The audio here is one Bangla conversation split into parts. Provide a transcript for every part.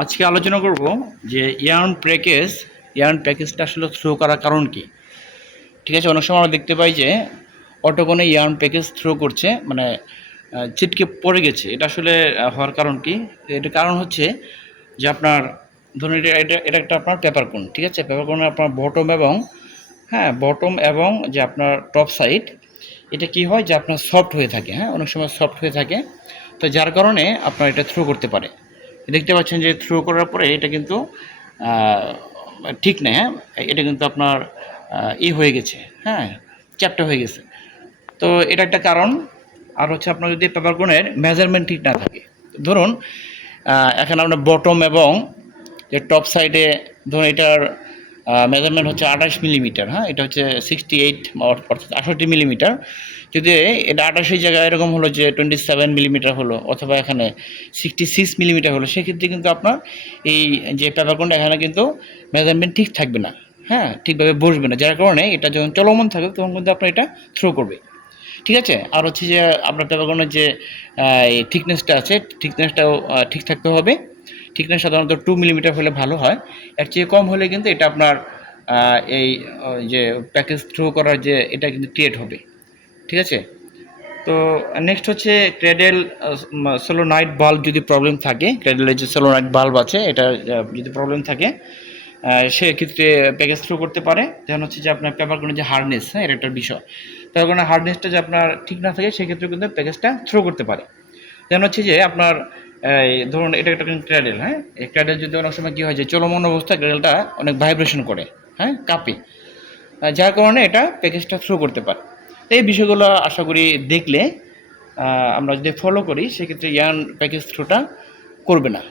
আজকে আলোচনা করব যে ইয়ার্ন প্যাকেজটা আসলে থ্রো করার কারণ কি। ঠিক আছে, অনেক সময় আমরা দেখতে পাই যে অটোকনে ইয়ার্ন প্যাকেজ থ্রো করছে, মানে ছিটকে পড়ে গেছে। এটা আসলে হওয়ার কারণ কি? এটা কারণ হচ্ছে যে আপনার ধরুন এটা এটা এটা একটা আপনার পেপার কোন, ঠিক আছে, পেপার কোনে আপনার বটম এবং বটম এবং যে আপনার টপ সাইড, এটা কি হয় যে আপনার সফট হয়ে থাকে, অনেক সময় সফট হয়ে থাকে। তো যার কারণে আপনার এটা থ্রো করতে পারে। দেখতে পাচ্ছেন যে থ্রো করার পরে এটা কিন্তু আহ, ঠিক নেই, এটা কিন্তু আপনার হয়ে গেছে, চ্যাপ্টা হয়ে গেছে। তো এটা একটা কারণ। আর হচ্ছে আপনার যদি পেপারকোনের মেজারমেন্ট ঠিক না থাকে, ধরুন এখানে আমরা বটম এবং যে টপ সাইডে ধরুন এটার মেজারমেন্ট হচ্ছে 28 মিলিমিটার, এটা হচ্ছে 68 অর্থাৎ 68 মিলিমিটার। যদি এটা 28 জায়গায় এরকম হলো যে 27 মিলিমিটার হলো, অথবা এখানে 66 মিলিমিটার হলো, সেক্ষেত্রে কিন্তু আপনার এই যে পেপারকোনটা এখানে কিন্তু মেজারমেন্ট ঠিক থাকবে না, ঠিকভাবে বসবে না, যার কারণে এটা যখন চলমান থাকবে তখন কিন্তু আপনার এটা থ্রো করবে। ঠিক আছে, আর হচ্ছে যে আপনার পেপারকোনের যে থিকনেসটা আছে, থিকনেসটাও ঠিক থাকতে হবে। থিকনেস সাধারণত 2 মিলিমিটার হলে ভালো হয়। এর চেয়ে কম হলে কিন্তু এটা আপনার এই যে প্যাকেজ থ্রো করার যে এটা কিন্তু ক্রিয়েট হবে। ঠিক আছে, তো নেক্সট হচ্ছে ক্রেডেল সোলোনাইট বাল্ব যদি প্রবলেম থাকে, ক্রেডেলের যে সোলোনাইট বাল্ব আছে এটা যদি প্রবলেম থাকে, সেক্ষেত্রে প্যাকেজ থ্রো করতে পারে। যেমন হচ্ছে যে আপনার পেপারকোনের যে হার্ডনেস, এর একটা বিষয়, পেপারকোনের হার্ডনেসটা যে আপনার ঠিক না থাকে সেক্ষেত্রে কিন্তু প্যাকেজটা থ্রো করতে পারে। যেমন হচ্ছে যে আপনার এই ধরুন এটা একটা ক্র্যাডেল, এই ক্র্যাডেল যদি অনেক সময় কী হয় যে চলমান অবস্থায় ক্র্যাডেলটা অনেক ভাইব্রেশন করে, কাঁপে, যার কারণে এটা প্যাকেজটা থ্রো করতে পারে। এই বিষয়গুলো আশা করি দেখলে আমরা যদি ফলো করি সেক্ষেত্রে ইয়ার্ন প্যাকেজ থ্রোটা করবে না।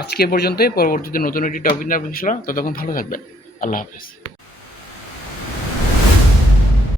আজকে পর্যন্তই, পরবর্তীতে নতুন একটি টপিক নিয়ে আসলাম। ততক্ষণ ভালো থাকবেন। আল্লাহ হাফেজ।